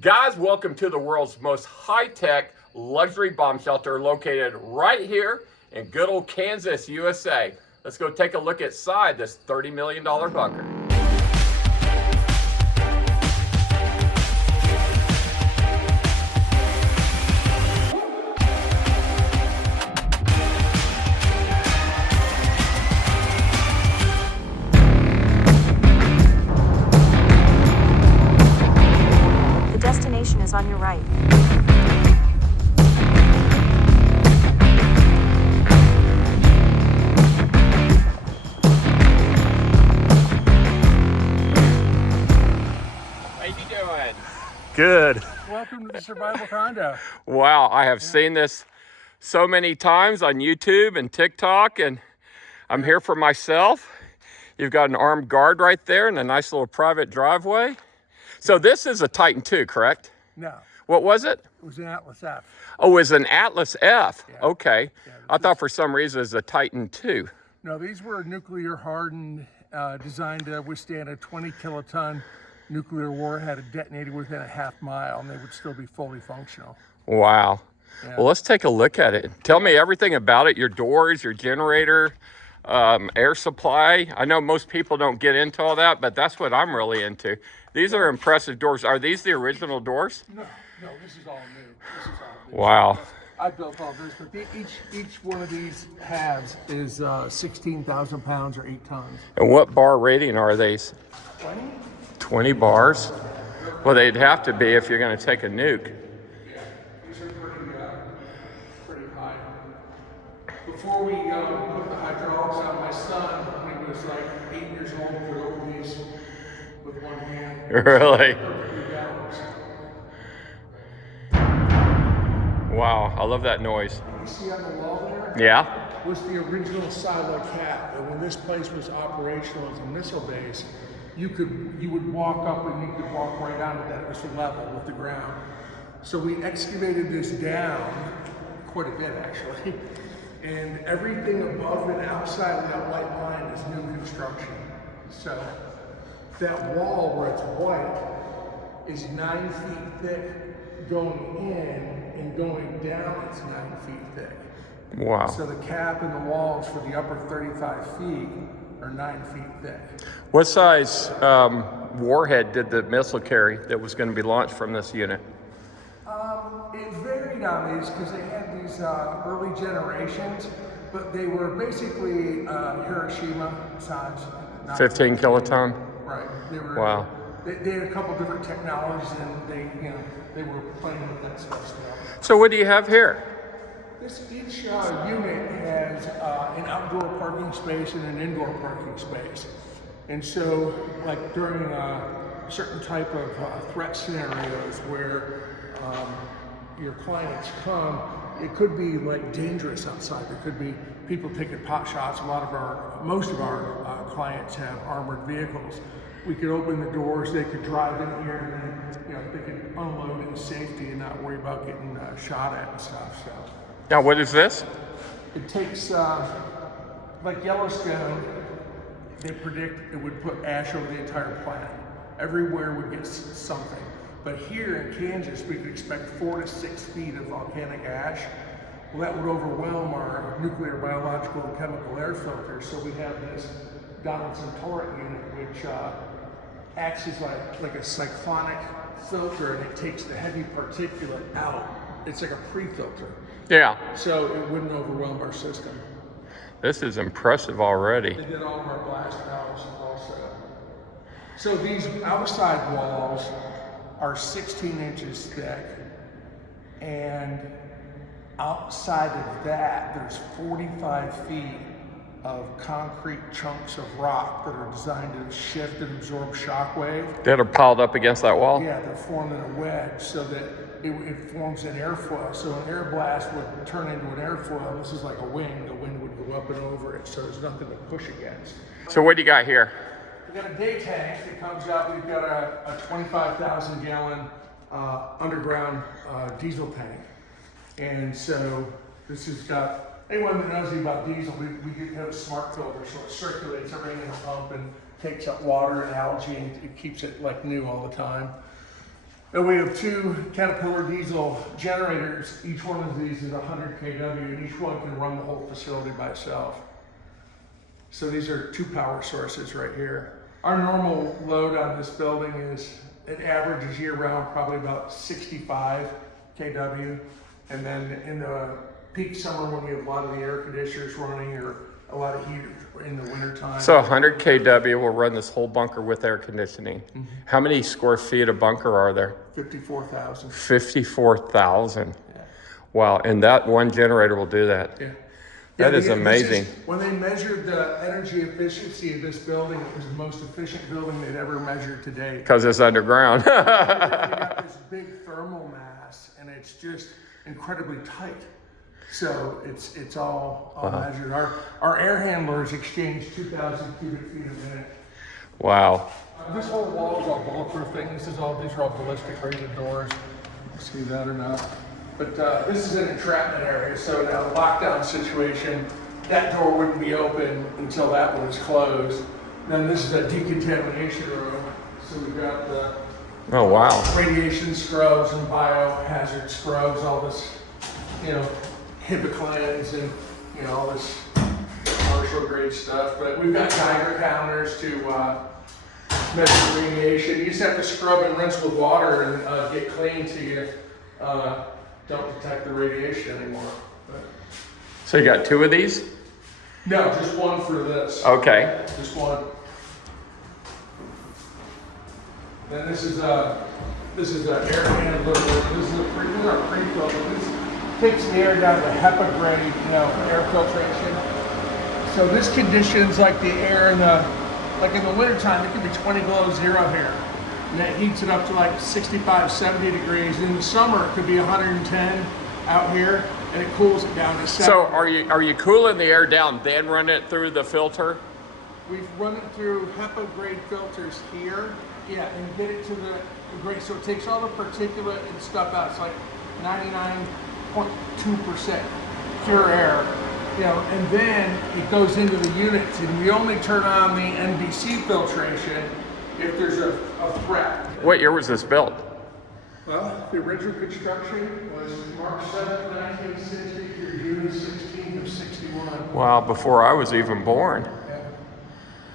Guys, welcome to the world's most high-tech luxury bomb shelter located right here in good old Kansas, USA. Let's go take a look inside this $30 million bunker. Is on your right. How you doing? Good. Welcome to the Survival Condo. Wow, I have seen this so many times on YouTube and TikTok, and I'm here for myself. You've got an armed guard right there and a nice little private driveway. So this is a Titan II, correct? No. What was it? It was an Atlas F. Oh, it was an Atlas F. Yeah. Okay. Yeah, I thought for some reason it was a Titan II. No, these were nuclear hardened, designed to withstand a 20 kiloton nuclear warhead detonated within a half mile, and they would still be fully functional. Wow. Yeah. Well, let's take a look at it. Tell me everything about it, your doors, your generator, air supply. I know most people don't get into all that, but that's what I'm really into. These are impressive doors. Are these the original doors? No, this is all new. This is all new. Wow. I built all this, but each one of these halves is 16,000 pounds or 8 tons. And what bar rating are these? 20? 20 bars? Well, they'd have to be if you're going to take a nuke. Yeah, these are pretty high. Before we put the hydraulics on, my son, when he was like 8 years old, could open these with one hand. Really? Perfectly balanced. Wow, I love that noise. You see on the wall there? Yeah? Was the original silo cap, and when this place was operational as a missile base, you would walk up and you could walk right onto that. It was level with the ground. So we excavated this down quite a bit actually, and everything above and outside of that white line is new construction. So that wall where it's white is 9 feet thick going in, and going down it's 9 feet thick. Wow. So the cap and the walls for the upper 35 feet are 9 feet thick. What size warhead did the missile carry that was going to be launched from this unit? It varied on these because they had these early generations, but they were basically Hiroshima size. 15 kiloton? Right. They were. Wow. They had a couple different technologies, and they were playing with that stuff still. So what do you have here? Each unit has an outdoor parking space and an indoor parking space. And so, like during certain type of threat scenarios where your clients come, it could be like dangerous outside. There could be people taking pot shots. Most of our clients have armored vehicles. We could open the doors, they could drive in here, and then they could unload in safety and not worry about getting shot at and stuff. So. Now, what is this? It takes, like Yellowstone, they predict it would put ash over the entire planet. Everywhere would get something. But here in Kansas, we could expect 4 to 6 feet of volcanic ash. Well, that would overwhelm our nuclear, biological, and chemical air filters. So we have this Donaldson turret unit, which acts as like a cyclonic filter, and it takes the heavy particulate out. It's like a pre-filter. Yeah. So it wouldn't overwhelm our system. This is impressive already. They did all of our blast valves also. So these outside walls are 16 inches thick, and outside of that, there's 45 feet of concrete chunks of rock that are designed to shift and absorb shockwave. That are piled up against that wall? Yeah, they're formed in a wedge so that it forms an airflow. So an air blast would turn into an airflow. This is like a wing. The wind would go up and over it, so there's nothing to push against. So what do you got here? We got a day tank that comes out. We've got a 25,000 gallon underground diesel tank. And so this has got, anyone that knows anything about diesel, we have a smart filter, so it circulates everything in a pump and takes up water and algae, and it keeps it like new all the time. And we have 2 Caterpillar diesel generators. Each one of these is 100 kW, and each one can run the whole facility by itself. So these are 2 power sources right here. Our normal load on this building is, it averages year round, probably about 65 kW. And then in the peak summer, when we have a lot of the air conditioners running or a lot of heat in the wintertime. So 100 kW will run this whole bunker with air conditioning. Mm-hmm. How many square feet of bunker are there? 54,000. 54,000. Yeah. Wow, and that one generator will do that. Yeah. That Yeah, is amazing. When they measured the energy efficiency of this building, it was the most efficient building they'd ever measured to date. Because it's underground. They got this big thermal mass, and it's just incredibly tight. So it's all measured. Our air handlers exchange 2,000 cubic feet a minute. Wow. This whole wall is all bulletproof thing. These are all ballistic rated doors. See that or not? But this is an entrapment area, so in a lockdown situation, that door wouldn't be open until that one is closed. Then this is a decontamination room. So we've got the Oh, wow. radiation scrubs and biohazard scrubs, all this, HIPAA and, all this commercial grade stuff. But we've got Geiger counters to measure radiation. You just have to scrub and rinse with water and get clean so you don't detect the radiation anymore. But So you got 2 of these? no, just one for this. Okay. Just one. Then this is a air handler. This is our pre-filter. This takes the air down to HEPA grade, air filtration. So this conditions like the air in the wintertime, it could be 20 below zero here. And that heats it up to like 65, 70 degrees. In the summer, it could be 110 out here, and it cools it down to 70. So are you cooling the air down, then run it through the filter? We've run it through HEPA grade filters here, and get it to the grade. So it takes all the particulate and stuff out. It's like 99.2% pure air, and then it goes into the units. And we only turn on the NBC filtration if there's a threat. What year was this built? Well, the original construction was March 7th, 1960 through June 16th of 61. Wow, before I was even born.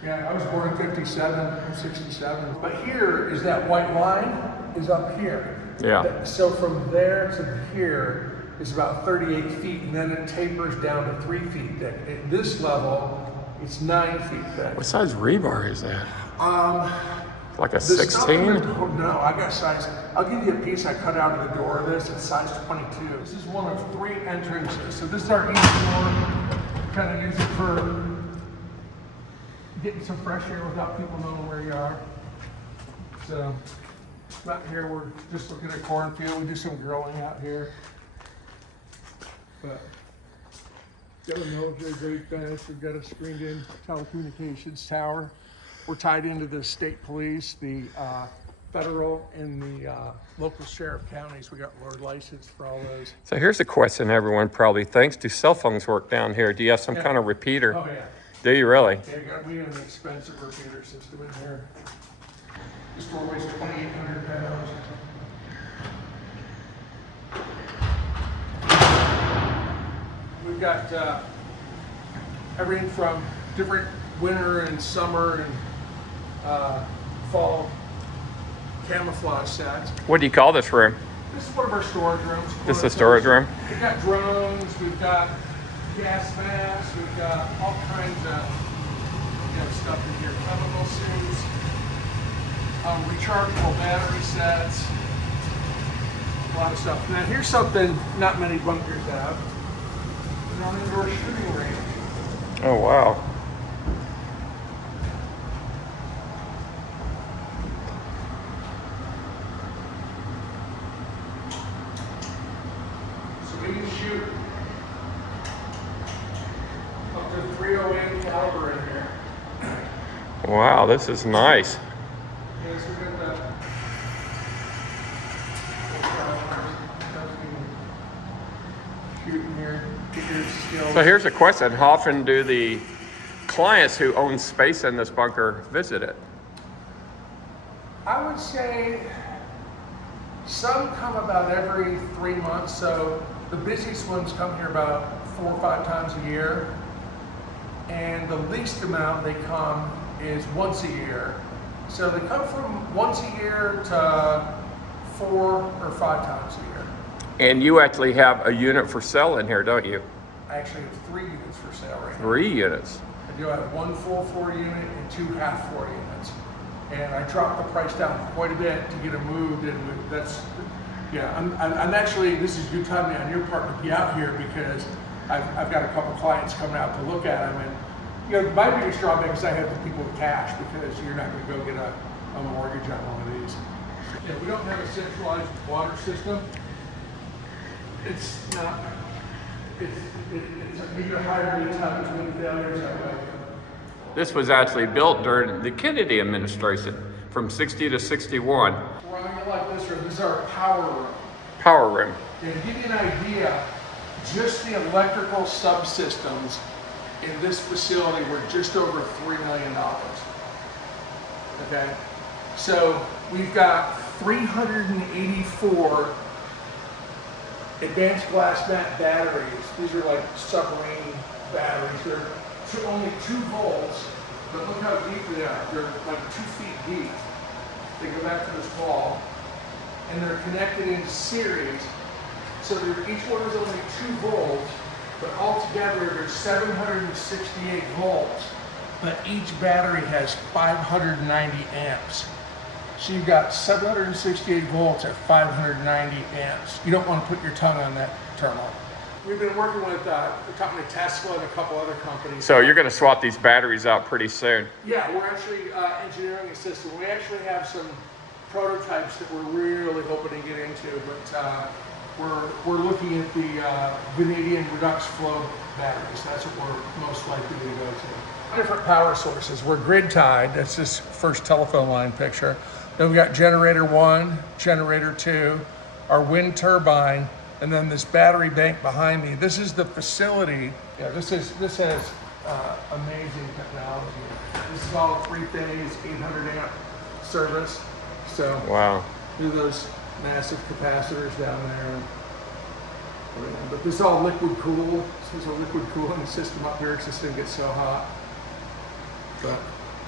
Yeah, I was born in 57, I'm 67. But here is that white line is up here. Yeah. So from there to here is about 38 feet, and then it tapers down to 3 feet thick. At this level, it's 9 feet thick. What size rebar is that? Like a The stuff 16? in the door- No, I got size. I'll give you a piece I cut out of the door of this. It's size 22. This is one of 3 entrances. So this is our east door. Kind of use it for getting some fresh air without people knowing where you are. So out here, we're just looking at cornfield. We do some grilling out here. But got a military grade fence. We've got a screened-in telecommunications tower. We're tied into the state police, the federal, and the local sheriff counties. We got Lord license for all those. So here's a question everyone probably thinks. Do cell phones work down here? Do you have some kind of repeater? Oh yeah. Do you really? Yeah, we have an expensive repeater system in here. This door weighs 2,800 pounds. We've got everything from different winter and summer and fall camouflage sets. What do you call this room? This is one of our storage rooms. This is a storage room? We've got drones, we've got gas masks, we've got all kinds of stuff in here. Chemical suits, rechargeable battery sets, a lot of stuff. Now here's something not many bunkers have. An indoor shooting range. Oh, wow. So we can shoot up to 308 caliber in here. Wow, this is nice. Yeah, so we got that. Shooting here, get your skills. So here's a question. How often do the clients who own space in this bunker visit it? I would say Some come about every 3 months, so the busiest ones come here about 4 or 5 times a year. And the least amount they come is once a year. So they come from once a year to 4 or 5 times a year. And you actually have a unit for sale in here, don't you? I actually have 3 units for sale right now. 3 units. I do have 1 full floor unit and 2 half floor units. And I dropped the price down quite a bit to get them moved, and that's, yeah, I'm actually, this is good timing on your part to be out here because I've got a couple clients coming out to look at them, and you know, my biggest drawback is I have the people with cash because you're not going to go get a mortgage on one of these. Yeah, we don't have a centralized water system. It's not. It's a meter hybrid. It's not between failures that way. This was actually built during the Kennedy administration from 60 to 61. We're going to like this room. This is our power room. Power room. And to give you an idea, just the electrical subsystems in this facility were just over $3 million. Okay, so we've got 384 advanced glass mat batteries. These are like submarine batteries. They're only 2 volts, but look how deep they are. They're like 2 feet deep. They go back to this wall, and they're connected in series. So each one is only 2 volts, but altogether there's 768 volts. But each battery has 590 amps. So you've got 768 volts at 590 amps. You don't want to put your tongue on that terminal. We've been working with the company Tesla and a couple other companies. So you're going to swap these batteries out pretty soon. Yeah, we're actually engineering a system. We actually have some prototypes that we're really hoping to get into, but we're looking at the vanadium redox flow batteries. That's what we're most likely to go to. Different power sources. We're grid tied. That's this first telephone line picture. Then we got generator 1, generator 2, our wind turbine, and then this battery bank behind me. This is the facility. Yeah, this has amazing technology. This is all 3-phase, 800 amp service. So Wow. do those massive capacitors down there. But this is all liquid cooled. This is a liquid cooling system up here. It just didn't get so hot. But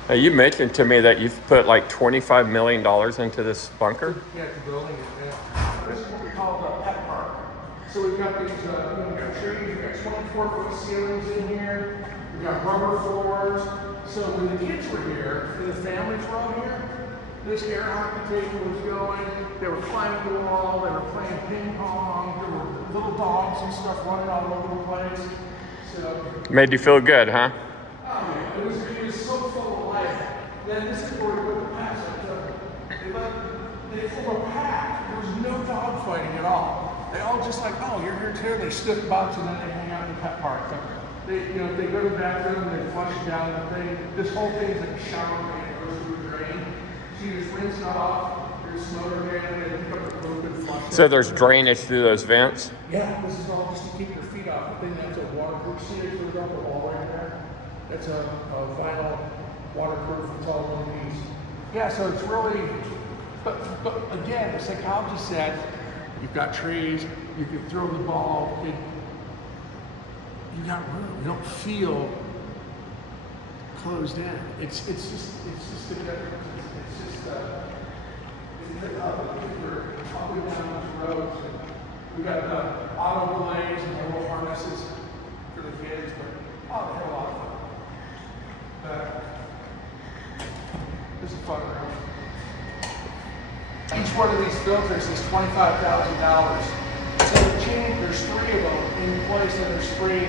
Now you mentioned to me that you've put like $25 million into this bunker. yeah, the building is now. This is what we call the pet park. So we've got these, we've got trees, we've got 24-foot ceilings in here. We've got rubber floors. So when the kids were here, and the families were all here, this air hockey table was going. They were climbing the wall. They were playing ping pong. There were little dogs and stuff running all over the place. So Made you feel good, huh? it was so full of life. Then this is where we put the pets. They form a pack. There was no dog fighting at all. They all just like, oh, you're here too. They sniff butts and then they hang out in the pet park. So they go to the bathroom, they flush it down the thing. This whole thing is like a shower and it goes through a drain. So you just rinse it off. There's motor drain and then pick up the poop and flush it. So there's drainage through those vents. Yeah, this is all just to keep your feet off. But then that's a waterproof. See it through the wall right there? That's a vinyl waterproof. It's all one piece. Yeah, so it's really, but again, the psychologist said, you've got trees, you can throw the ball, you got room. You don't feel closed in. It's just a difference. It's just we're up and down these roads. We got the auto relays and the little harnesses for the kids, but oh, they had a lot of fun. This is a fun room. Each one of these filters is $25,000. So there's 3 of them in place and there's 3,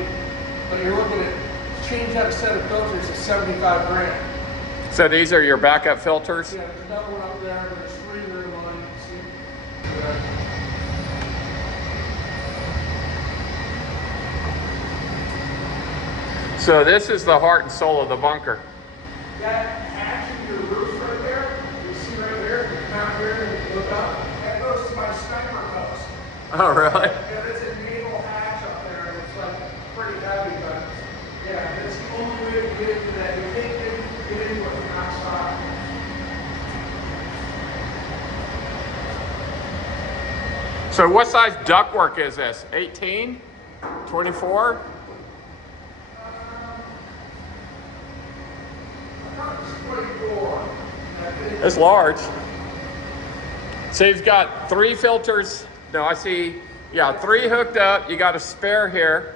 but you're looking at change out a set of filters is $75 grand. So these are your backup filters? Yeah, there's another one up there, there's 3 that are in line. So this is the heart and soul of the bunker. That hatch in your roof right there, you see right there, you come out here and you look up, that goes to my sniper post. Oh, really? Yeah, there's a naval hatch up there, and it's like pretty heavy, but yeah, that's the only way to get into that. You can't get into it from outside. So what size ductwork is this? 18? 24? It's large. So you've got 3 filters. No, I see, yeah, 3 hooked up. You got a spare here.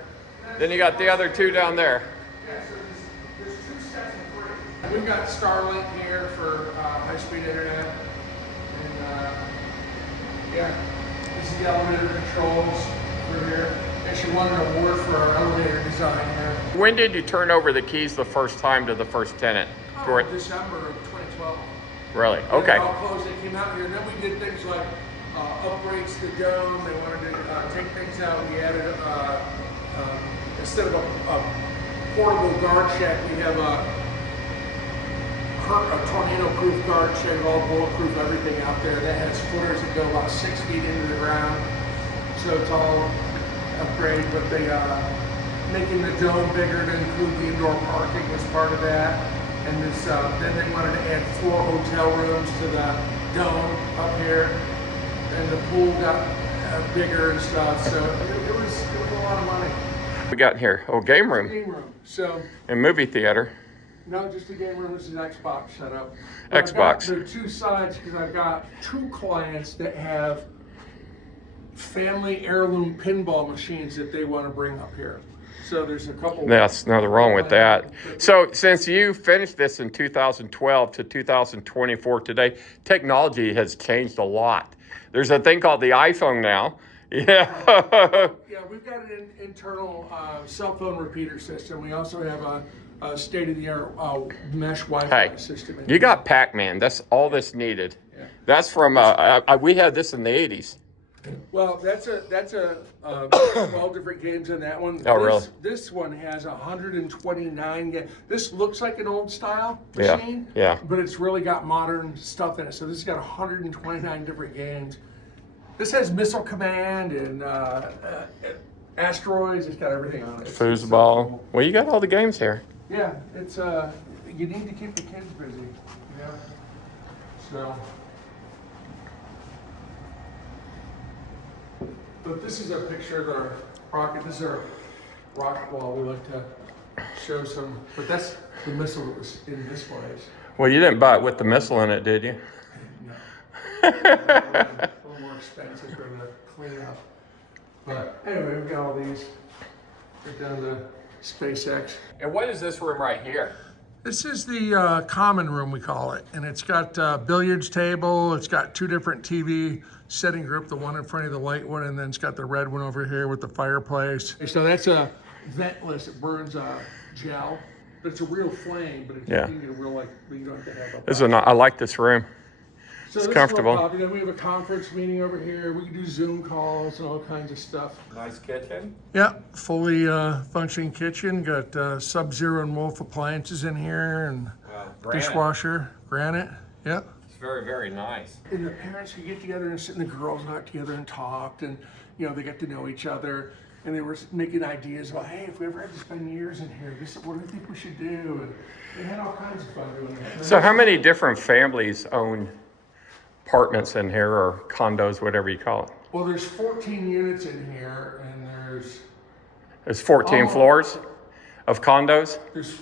Then you got the other 2 down there. Yeah, so there's 2 sets of 3. We've got Starlink here for high-speed internet. And yeah, this is the elevator controls for here. Actually won an award for our elevator design here. When did you turn over the keys the first time to the first tenant? December of 2012. Really? Okay. They all closed, they came out here, and then we did things like upgrades to the dome. They wanted to take things out. We added, instead of a portable guard shed, we have a tornado-proof guard shed, all bulletproof, everything out there. That has footers that go about 6 feet into the ground. So it's all upgrade, but they making the dome bigger to include the indoor parking was part of that. And this, then they wanted to add 4 hotel rooms to the dome up here, and the pool got bigger and stuff. So it was a lot of money. We got here, oh, game room. Game room. So And movie theater. no, just the game room. This is Xbox setup. Xbox. There are 2 sides because I've got 2 clients that have family heirloom pinball machines that they want to bring up here. So there's a couple. That's nothing wrong with that. So since you finished this in 2012 to 2024 today, technology has changed a lot. There's a thing called the iPhone now. Yeah. Yeah, we've got an internal cell phone repeater system. We also have a state-of-the-art mesh Wi-Fi Hey, system. you got Pac-Man. That's all that's needed. Yeah. That's from, we had this in the 80s. Well, that's 12 different games in that one. Oh, really? This one has 129 games. This looks like an old style Yeah, machine, yeah. but it's really got modern stuff in it. So this has got 129 different games. This has Missile Command and asteroids. It's got everything on it. It's Foosball. Well, you got all the games here. Yeah, it's you need to keep the kids busy. Yeah. So. But this is a picture of our rocket. This is our rocket wall. We like to show some, but that's the missile that was in this place. Well, you didn't buy it with the missile in it, did you? No. A little more expensive for the cleanup. But anyway, we've got all these. Right down to SpaceX. And what is this room right here? This is the common room, we call it. And it's got a billiards table. It's got 2 different TV setting group, the one in front of the light one, and then it's got the red one over here with the fireplace. So that's a ventless. It burns gel. But it's a real flame, but it's Yeah. a real, like, you don't have to have a... This is I like this room. So It's this comfortable. Is real popular. We have a conference meeting over here. We can do Zoom calls and all kinds of stuff. Nice kitchen. Yeah, fully functioning kitchen. Got Sub-Zero and Wolf appliances in here, and Granite. dishwasher, granite. Yep. It's very, very nice. And the parents could get together and sit, and the girls got together and talked, and they got to know each other, and they were making ideas about, hey, if we ever had to spend years in here, what do you think we should do? And they had all kinds of fun doing that. So how many different families own apartments in here, or condos, whatever you call it? Well, there's 14 units in here, and There's 14 floors of condos? there's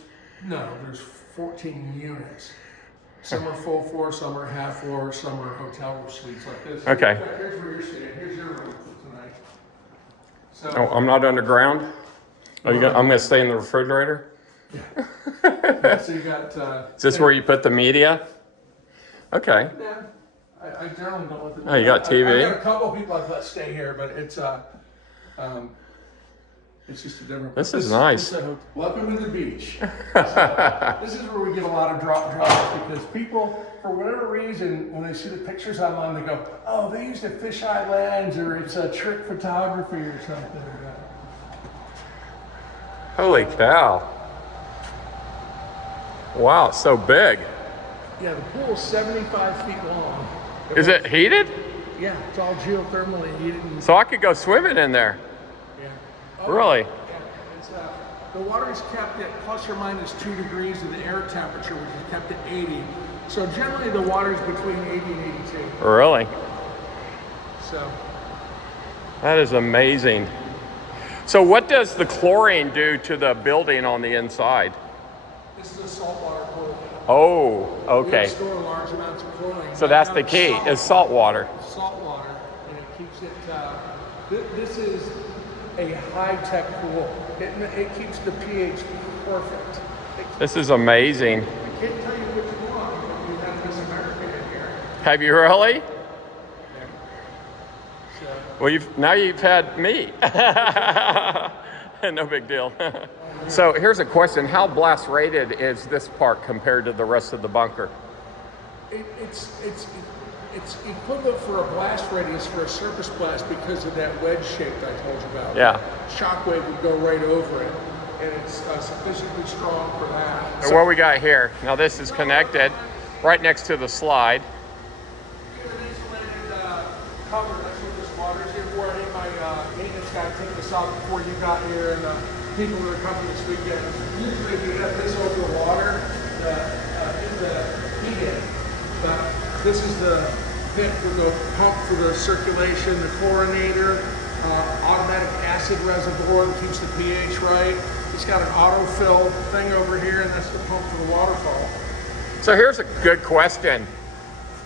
14 units. Some are full floor, some are half floor, some are hotel suites like this. Okay. In fact, here's where you're sitting. Here's your room for tonight. So, Oh, I'm not underground? I'm gonna stay in the refrigerator? so you got. Is this where you put the media? Okay. Yeah, I generally don't let them. Oh, you got TV? I got a couple people I've let stay here, but it's just a different. This is nice. Welcome to the beach. So, this is where we get a lot of draws because people, for whatever reason, when they see the pictures online, they go, "Oh, they used a fisheye lens, or it's a trick photography or something." Holy cow. Wow, it's so big. Yeah, the pool's 75 feet long. Is it heated? Yeah, it's all geothermally heated. And, So I could go swimming in there. yeah. Really? Yeah, it's, the water is kept at plus or minus 2 degrees of the air temperature, which is kept at 80. So generally the water is between 80 and 82. Really? So That is amazing. So what does the chlorine do to the building on the inside? This is a saltwater pool. Oh, We okay. store large amounts of chlorine. So that's the key, is salt water. Salt water, and it keeps it, this is a high-tech pool. It keeps the pH perfect. This is amazing. I can't tell you which one, but we have Miss America in here. Have you really? So, Well, now you've had me. No big deal. So here's a question. How blast rated is this part compared to the rest of the bunker? it's equivalent for a blast radius for a surface blast because of that wedge shape I told you about. Yeah. Shockwave would go right over it, and it's sufficiently strong for that. And what we got here, now this is connected right next to the slide. An insulated cover, that's what this water's here for. I need my maintenance guy to take this off before you got here, and people that are coming this weekend. Usually if you have this over the water, in the heat in, but this is the pit for the pump for the circulation, the chlorinator, automatic acid reservoir that keeps the pH right. It's got an autofill thing over here, and that's the pump for the waterfall. So here's a good question.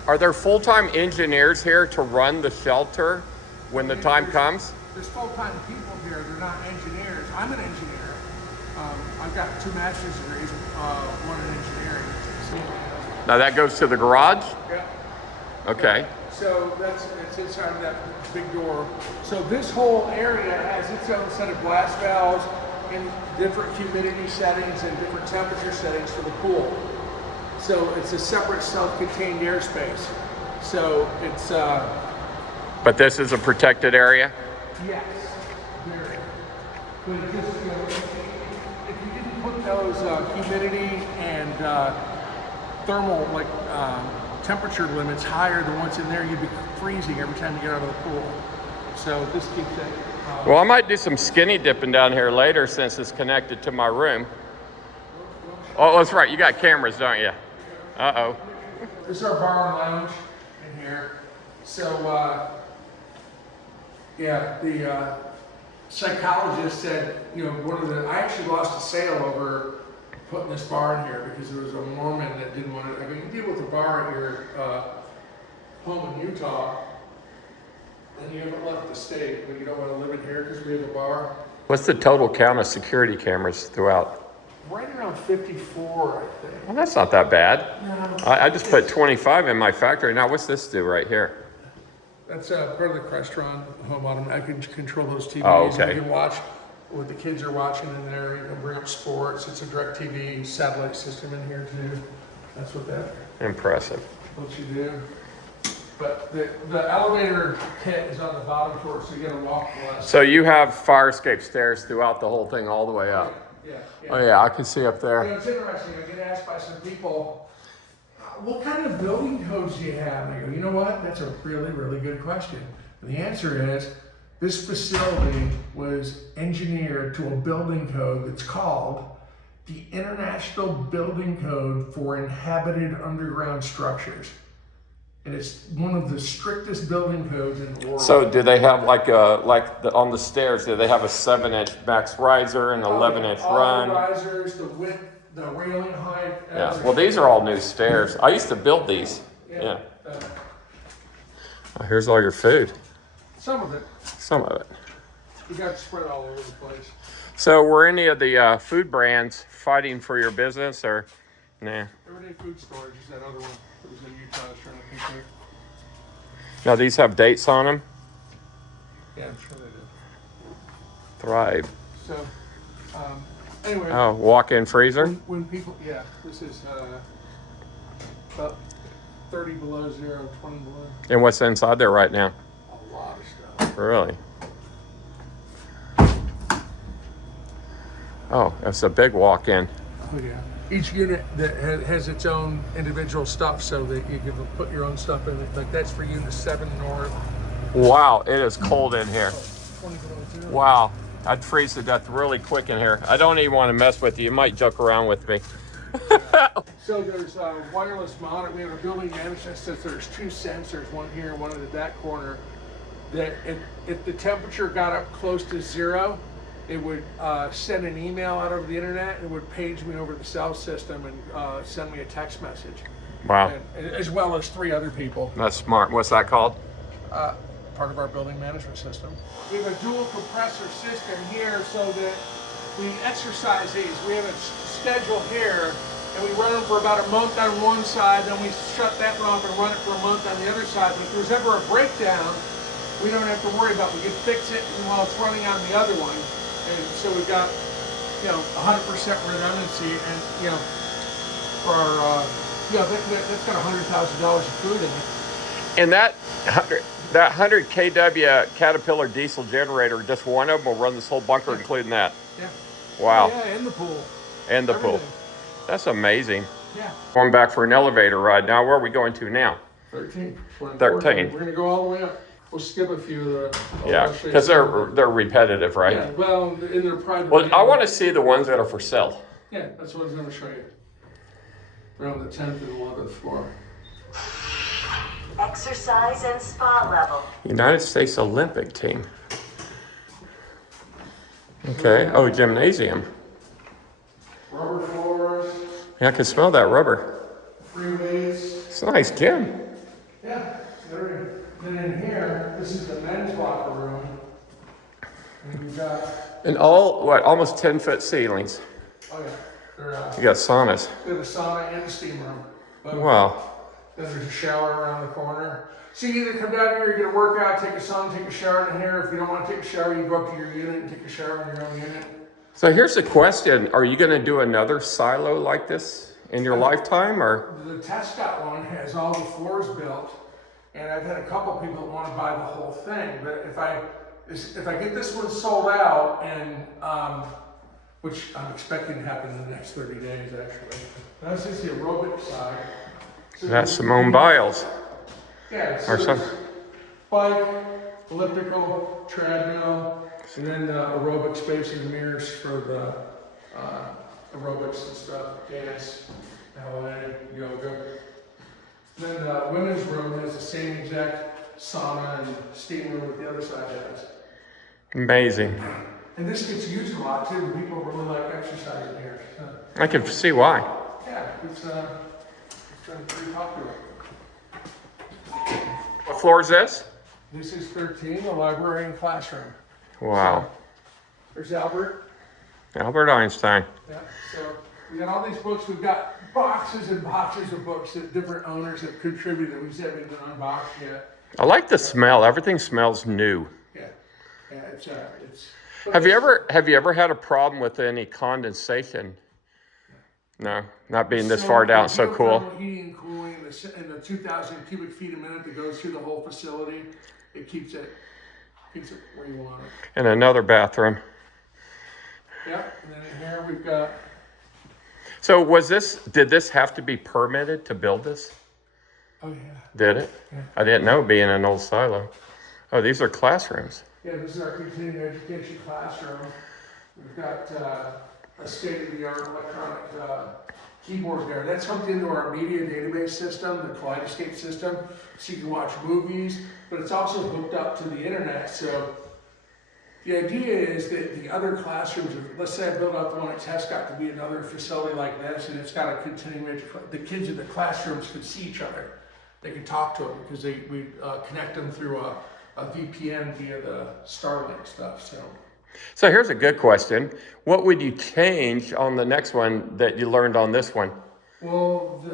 Are there full-time engineers here to run the shelter when the time comes? There's full-time people here. They're not engineers. I'm an engineer. I've got 2 master's degrees, one in engineering. Now that goes to the garage? Yeah. Okay. So it's inside that big door. So this whole area has its own set of blast valves in different humidity settings and different temperature settings for the pool. So it's a separate self-contained airspace. So it's But this is a protected area? yes, very. But it just, if you didn't put those humidity and thermal temperature limits higher than what's in there, you'd be freezing every time you get out of the pool. So this keeps it. Well, I might do some skinny dipping down here later since it's connected to my room. Oh, that's right. You got cameras, don't you? Uh-oh. This is our bar and lounge in here. So, yeah, the psychologist said, I actually lost a sale over putting this bar in here because there was a Mormon that didn't want to. I mean, you deal with a bar at your home in Utah, and you haven't left the state, but you don't want to live in here because we have a bar. What's the total count of security cameras throughout? Right around 54, I think. Well, that's not that bad. No. I just put 25 in my factory. Now, what's this do right here? That's part of the Crestron home automation. I can control those TVs. Oh, okay. And you can watch what the kids are watching in there. You can bring up sports. It's a direct TV satellite system in here too. That's what that Impressive. lets you do. But the elevator pit is on the bottom floor, so you gotta walk less. So you have fire escape stairs throughout the whole thing all the way up? Yeah. Oh yeah, I can see up there. It's interesting. I get asked by some people, what kind of building codes do you have? And I go, you know what? That's a really, really good question. And the answer is, this facility was engineered to a building code that's called the International Building Code for Inhabited Underground Structures. And it's one of the strictest building codes in the world. So do they have on the stairs, do they have a 7-inch max riser and 11-inch run? All the risers, the width, the railing height. Yeah, well these are all new stairs. I used to build these. Yeah. Oh, here's all your food. Some of it. Some of it. You got it spread all over the place. So were any of the food brands fighting for your business or nah? Everyday Food Storage is that other one that was in Utah. I was trying to think there. Now these have dates on them? Yeah, I'm sure they did. Thrive. So, anyway. Oh, walk-in freezer? When people, yeah, this is about 30 below zero, 20 below. And what's inside there right now? A lot of stuff. Really? Oh, that's a big walk-in. Oh yeah. Each unit that has its own individual stuff, so that you can put your own stuff in it. Like that's for Unit 7 North. Wow, it is cold in here. 20 below zero. Wow, I'd freeze to death really quick in here. I don't even want to mess with you. You might joke around with me. So there's a wireless monitor. We have a building management system. There's 2 sensors, one here and one in that corner. that if the temperature got up close to 0, it would send an email out over the internet. It would page me over the cell system and send me a text message. Wow. And, as well as 3 other people. That's smart. What's that called? Part of our building management system. We have a dual compressor system here so that we exercise these. We have a schedule here, and we run them for about a month on one side, then we shut that one off and run it for a month on the other side. But if there's ever a breakdown, we don't have to worry about it. We can fix it while it's running on the other one. And so we've got, 100% redundancy, and, for our, that's got $100,000 of food in it. And that 100 kW Caterpillar diesel generator, just one of them will run this whole bunker, including that. Yeah. Wow. Yeah, and the pool. And the Everything. pool. That's amazing. Yeah. Going back for an elevator ride. Now, where are we going to now? 13. 13. We're gonna go all the way up. We'll skip a few of the. Yeah, because they're repetitive, right? Yeah, well, in their private. Well, I want to see the ones that are for sale. Yeah, that's what I was gonna show you. They're on the 10th and 11th floor. Exercise and spa level. United States Olympic team. Okay. Oh, gymnasium. Rubber floors. Yeah, I can smell that rubber. Free weights. It's a nice gym. Yeah. Then in here, this is the men's locker room. And you've got. And almost 10-foot ceilings. Oh yeah. They're, You got saunas. we have a sauna and a steam room. But Wow. then there's a shower around the corner. So you either come down here, you get a workout, take a sauna, take a shower in here. If you don't want to take a shower, you go up to your unit and take a shower in your own unit. So here's the question. Are you going to do another silo like this in your lifetime, or? The Tescott one has all the floors built, and I've had a couple people that want to buy the whole thing. But if I get this one sold out, and which I'm expecting to happen in the next 30 days, actually. That's just the aerobic side. So That's Simone Biles. Yeah, so Or something. bike, elliptical, treadmill, and then the aerobic space and mirrors for the aerobics and stuff, dance, ballet, yoga. Then the women's room has the same exact sauna and steam room that the other side has. Amazing. And this gets used a lot too. People really like exercising here. So, I can see why. yeah, it's been pretty popular. What floor is this? This is 13, the library and classroom. Wow. There's Albert. Albert Einstein. Yeah, so we got all these books. We've got boxes and boxes of books that different owners have contributed. We just haven't even unboxed yet. I like the smell. Everything smells new. Yeah, it's. Have you ever had a problem with any condensation? No, not being this far down. So cool. Heating and cooling, and the 2,000 cubic feet a minute that goes through the whole facility. It keeps it where you want it. And another bathroom. Yeah, and then in here we've got. So did this have to be permitted to build this? Oh yeah. Did it? Yeah. I didn't know, being an old silo. Oh, these are classrooms. Yeah, this is our continuing education classroom. We've got a state-of-the-art electronic keyboard there. That's hooked into our media database system, the Kaleidoscape system, so you can watch movies, but it's also hooked up to the internet. So the idea is that the other classrooms, let's say I build out the one at Tescott to be another facility like this, and it's got a continuing education. The kids in the classrooms can see each other. They can talk to them because we connect them through a VPN via the Starlink stuff. So here's a good question. What would you change on the next one that you learned on this one? Well,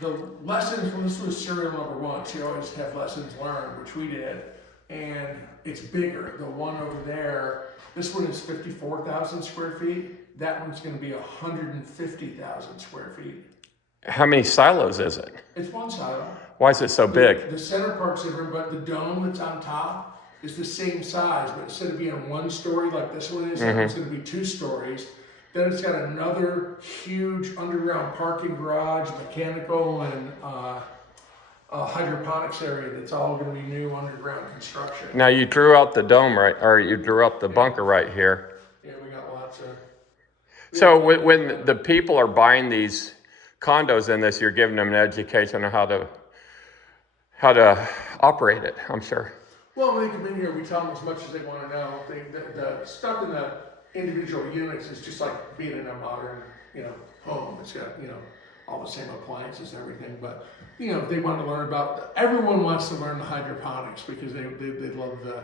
the lessons, well, this was serial number 1, so you always have lessons learned, which we did, and it's bigger. The one over there, this one is 54,000 square feet. That one's going to be 150,000 square feet. How many silos is it? It's one silo. Why is it so big? The center part's different, but the dome that's on top is the same size, but instead of being 1 story like this one is, it's going to be 2 stories. Then it's got another huge underground parking garage, mechanical, and hydroponics area that's all going to be new underground construction. Now you drew out the dome, right? Or you drew up the bunker right here. Yeah, we got lots of. So when the people are buying these condos in this, you're giving them an education on how to operate it, I'm sure. Well, when they come in here, we tell them as much as they want to know. The stuff in the individual units is just like being in a modern, home. It's got, all the same appliances and everything. But, they want to learn about, everyone wants to learn the hydroponics because they love the,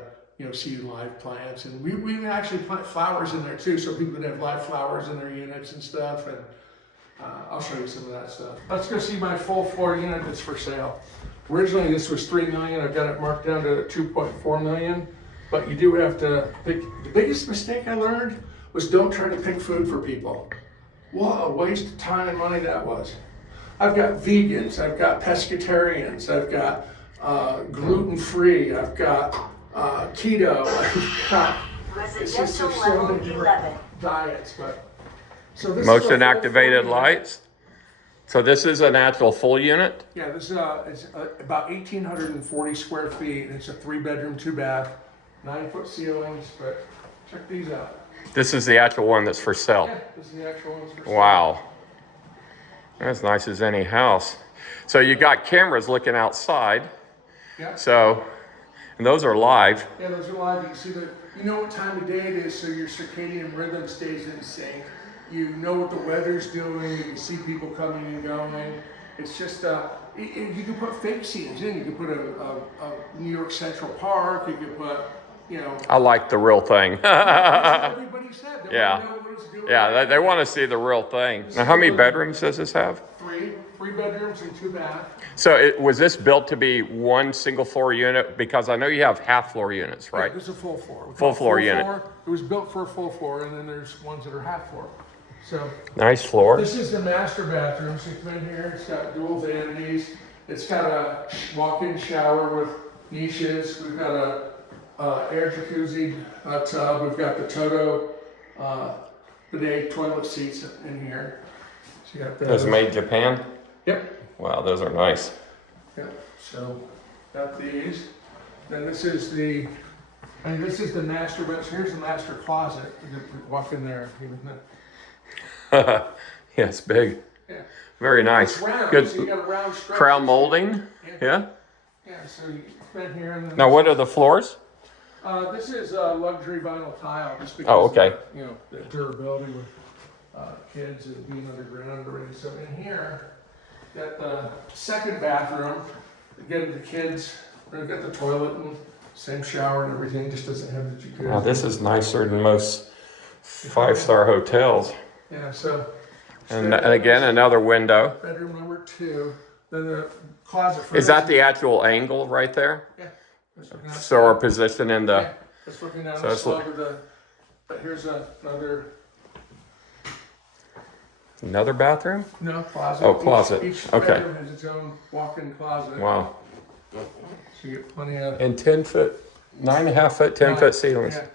seed live plants. And we actually plant flowers in there too, so people can have live flowers in their units and stuff. And I'll show you some of that stuff. Let's go see my full floor unit that's for sale. Originally, this was $3 million. I've got it marked down to $2.4 million. But you do have to pick. The biggest mistake I learned was don't try to pick food for people. What a waste of time and money that was. I've got vegans. I've got pescatarians. I've got gluten-free. I've got keto. I've got Residential so level many 11. diets. But so this Motion is a full activated floor unit. lights. So this is an actual full unit? Yeah, this is it's about 1,840 square feet, and it's a 3-bedroom, 2-bath, 9-foot ceilings. But check these out. This is the actual one that's for sale. Yeah, this is the actual one. For sale. Wow. As nice as any house. So you got cameras looking outside. Yeah. So, and those are live. Yeah, those are live. You can see you know what time of day it is, so your circadian rhythm stays in sync. You know what the weather's doing. You can see people coming and going. It's just, you can put fake scenes in. You can put a New York Central Park. You can put, I like the real thing. that's what everybody said. They Yeah. want to know what it's doing. Yeah, they want to see the real thing. Now, how many bedrooms does this have? Three bedrooms and 2 baths. So was this built to be one single floor unit? Because I know you have half floor units, right? Yeah, it's a full floor. We call Full it floor unit. It was built for a full floor, and then there's ones that are half floor. So Nice floor. this is the master bathroom. So you come in here, it's got dual vanities. It's got a walk-in shower with niches. We've got a air jacuzzi tub. We've got the Toto bidet toilet seats in here. So you got Those made in Japan? Yep. Wow, those are nice. Yep. So got these. Then this is the master bedroom. So here's the master closet. You can walk in there. Yeah, it's big. Yeah. Very nice. It's round, Good so you got a round structure. crown molding. Yeah. Yeah, so you come in here and then Now, what are the floors? this is luxury vinyl tile, just because Oh, okay. the durability with kids and being underground already. So in here, got the second bathroom. Again, the kids, they've got the toilet and same shower and everything. Just doesn't have the jacuzzi. Now, this is nicer than most 5-star hotels. Yeah, so. And again, another window. Bedroom number 2. Then the closet. For Is that the actual angle right there? Yeah. Just looking out- So our position in the. Yeah, just looking down So the it's slope of the. But here's another. Another bathroom? No, closet. Oh, closet. Each Okay. bedroom has its own walk-in closet. Wow. So you get plenty of. And 10-foot, 9.5-foot, 10-foot ceilings. Yeah,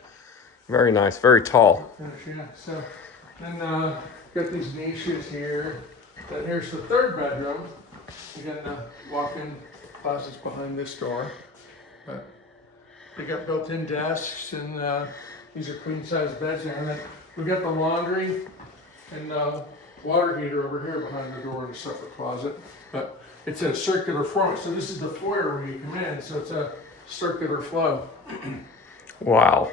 Very nice, very tall. finish, yeah. So then got these niches here. Then here's the third bedroom. You got the walk-in closets behind this door. But they got built-in desks, and these are queen-size beds there. And then we got the laundry and water heater over here behind the door in a separate closet. But it's a circular format. So this is the foyer where you come in. So it's a circular flow. Wow.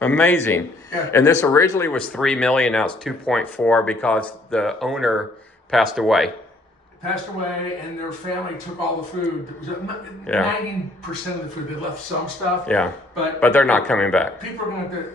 Amazing. Yeah. And this originally was $3 million, now it's 2.4 because the owner passed away. Passed away, and their family took all the food. It was 90% of the food. They left some stuff. Yeah. But they're not coming back. people are going to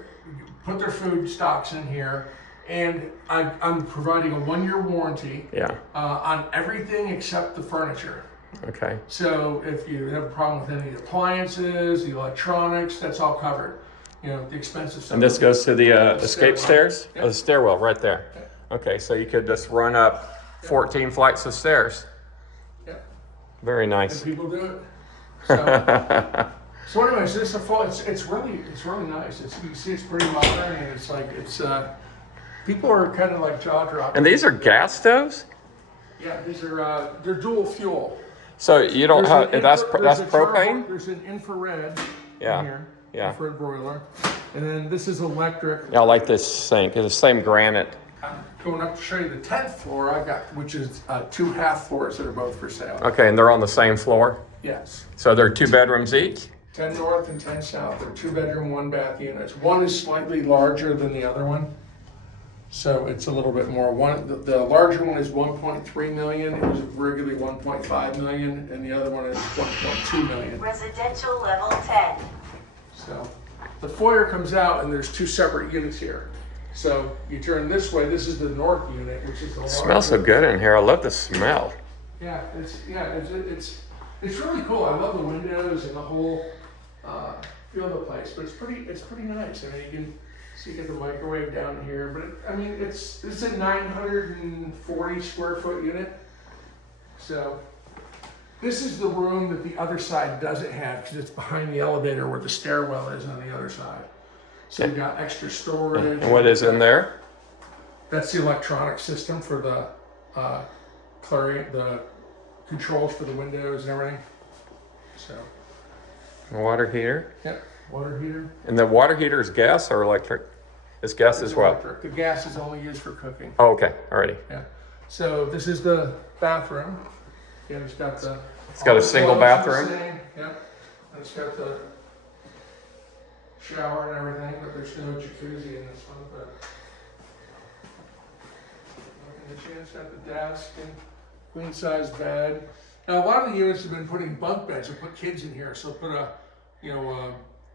put their food stocks in here, and I'm providing a 1-year warranty Yeah. on everything except the furniture. Okay. So if you have a problem with any of the appliances, the electronics, that's all covered. The expensive stuff. And this goes to the escape Stairwell. stairs? Yeah. Oh, the stairwell right there. Okay, so you could just run up 14 flights of stairs. Yeah. Very And nice. people do it. So, so anyways, this is a full. It's really nice. You can see it's pretty modern, and it's people are kind of like jaw dropping. And these are gas stoves? Yeah, these are they're dual fuel. So you don't There's have, an that's there's a propane? There's an infrared Yeah, in here. yeah. Infrared broiler, and then this is electric. Yeah, I like this sink. It's the same granite. Going up to show you the 10th floor, I got, which is 2 half floors that are both for sale. Okay, and they're on the same floor? Yes. So they're 2 bedrooms each? 10 north and 10 south. They're 2-bedroom, 1-bath units. One is slightly larger than the other one, so it's a little bit more. The larger one is 1.3 million. It was regularly 1.5 million, and the other one is 1.2 million. Residential level 10. So the foyer comes out, and there's 2 separate units here. So you turn this way. This is the north unit, which is the larger. Smells so good in here. I love the smell. Yeah, it's really cool. I love the windows and the whole feel of the place. But it's pretty nice. I mean, you get the microwave down here. But it's a 940 square foot unit. So this is the room that the other side doesn't have because it's behind the elevator where the stairwell is on the other side. So you got extra storage. And what is in there? That's the electronic system for the the controls for the windows and everything. So. Water heater. Yep, water heater. And the water heater is gas or electric? It's gas as well. Electric. The gas is only used for cooking. Oh, okay, alrighty. Yeah. So this is the bathroom. Yeah, it's got a single bathroom. Yep. And it's got the shower and everything, but there's no jacuzzi in this one. But it's got the desk and queen size bed. Now a lot of the units have been putting bunk beds and put kids in here, so put a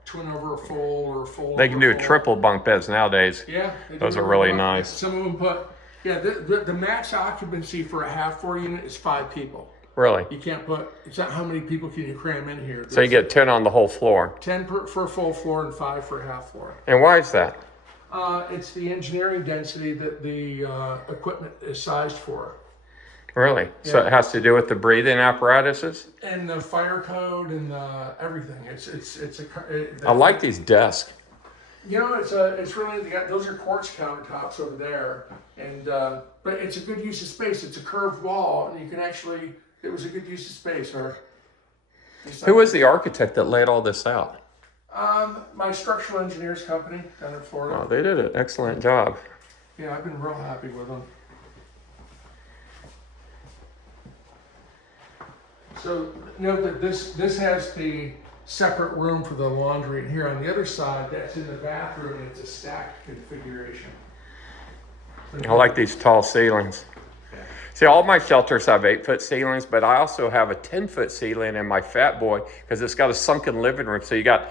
twin over a full or a full. They can do triple bunk beds nowadays. Yeah, those are really nice. Some of them put. Yeah, the max occupancy for a half floor unit is 5 people. Really? You can't put. It's not how many people can you cram in here. So you get 10 on the whole floor. 10 for a full floor and 5 for a half floor. And why is that? It's the engineering density that the equipment is sized for. Really? Yeah. So it has to do with the breathing apparatuses? And the fire code and everything. I like these desks. It's really those are quartz countertops over there, and but it's a good use of space. It's a curved wall, and you can actually. It was a good use of space. Who was the architect that laid all this out? My structural engineers company down in Florida. Oh, they did an excellent job. Yeah, I've been real happy with them. So note that this has the separate room for the laundry, and here on the other side, that's in the bathroom, and it's a stacked configuration. I like these tall ceilings. See, all my shelters have 8-foot ceilings, but I also have a 10-foot ceiling in my Fat Boy because it's got a sunken living room. So you got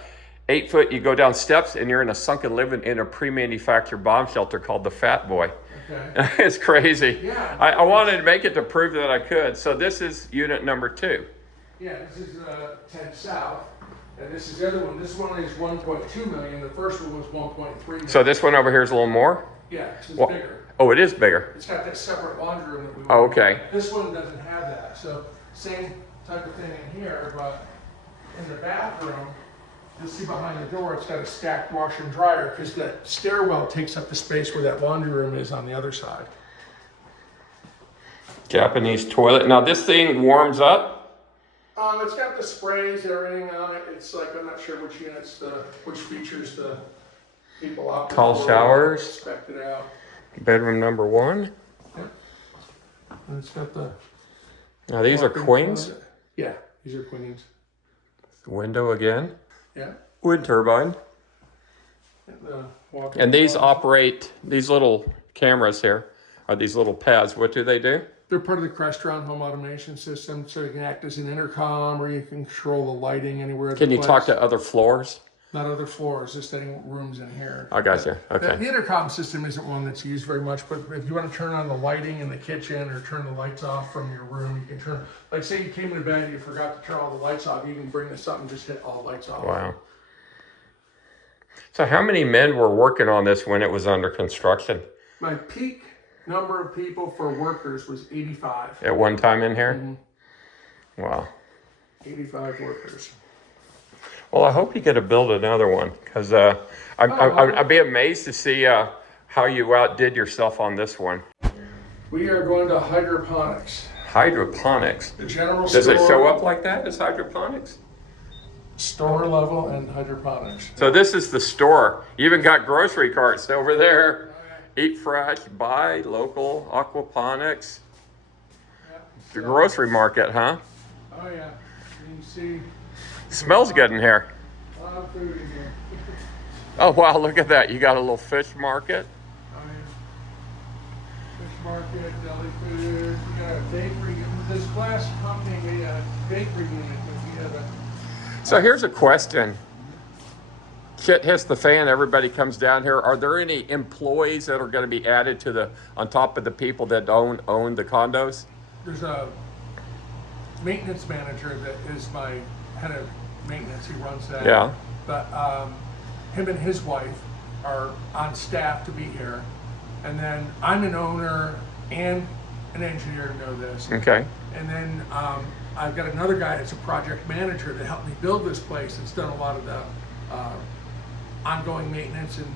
8 foot, you go down steps and you're in a sunken living in a pre-manufactured bomb shelter called the Fat Boy. Okay. It's crazy. Yeah. I wanted to make it to prove that I could. So this is unit number 2. Yeah, this is 10 South. And this is the other one. This one is 1.2 million. The first one was 1.3 million. So this one over here is a little more? Yeah, this is bigger. Oh, it is bigger. It's got that separate laundry room that we want. Oh, okay. This one doesn't have that. So same type of thing in here, but in the bathroom, you'll see behind the door, it's got a stacked washer and dryer because that stairwell takes up the space where that laundry room is on the other side. Japanese toilet. Now this thing warms up? It's got the sprays, everything on it. It's like, I'm not sure which units, which features the people out. Tall showers. Spec'd it out. Bedroom number 1. Yep. And it's got the. Now these are queens? Yeah, these are queens. Window again. Yeah. Wind turbine. And these operate, these little cameras here, are these little pads. What do they do? They're part of the Crestron home automation system, so you can act as an intercom or you can control the lighting anywhere. Can you talk to other floors? Not other floors, just any rooms in here. I got you. Okay. The intercom system isn't one that's used very much, but if you want to turn on the lighting in the kitchen or turn the lights off from your room, you can turn, like say you came into bed and you forgot to turn all the lights off, you can bring this up and just hit all lights off. Wow. So how many men were working on this when it was under construction? My peak number of people for workers was 85. At one time in here? Mm-hmm. Wow. 85 workers. Well, I hope you get to build another one because I'd be amazed to see how you outdid yourself on this one. We are going to hydroponics. Hydroponics? The general Does store. It show up like that as hydroponics? Store level and hydroponics. So this is the store. You even got grocery carts over there. Eat fresh, buy local, aquaponics. Yep. The grocery market, huh? Oh yeah. You can see. Smells good in here. lot of food in here. Oh, wow, look at that. You got a little fish market. I mean, fish market, deli food, we got a bakery. This glass company, we had a bakery unit, but we have a... So here's a question. Shit hits the fan, everybody comes down here. Are there any employees that are going to be added to the, on top of the people that own the condos? There's a maintenance manager that is my head of maintenance. He runs that. Yeah. But him and his wife are on staff to be here. And then I'm an owner and an engineer to know this. Okay. And then I've got another guy that's a project manager that helped me build this place. It's done a lot of the ongoing maintenance, and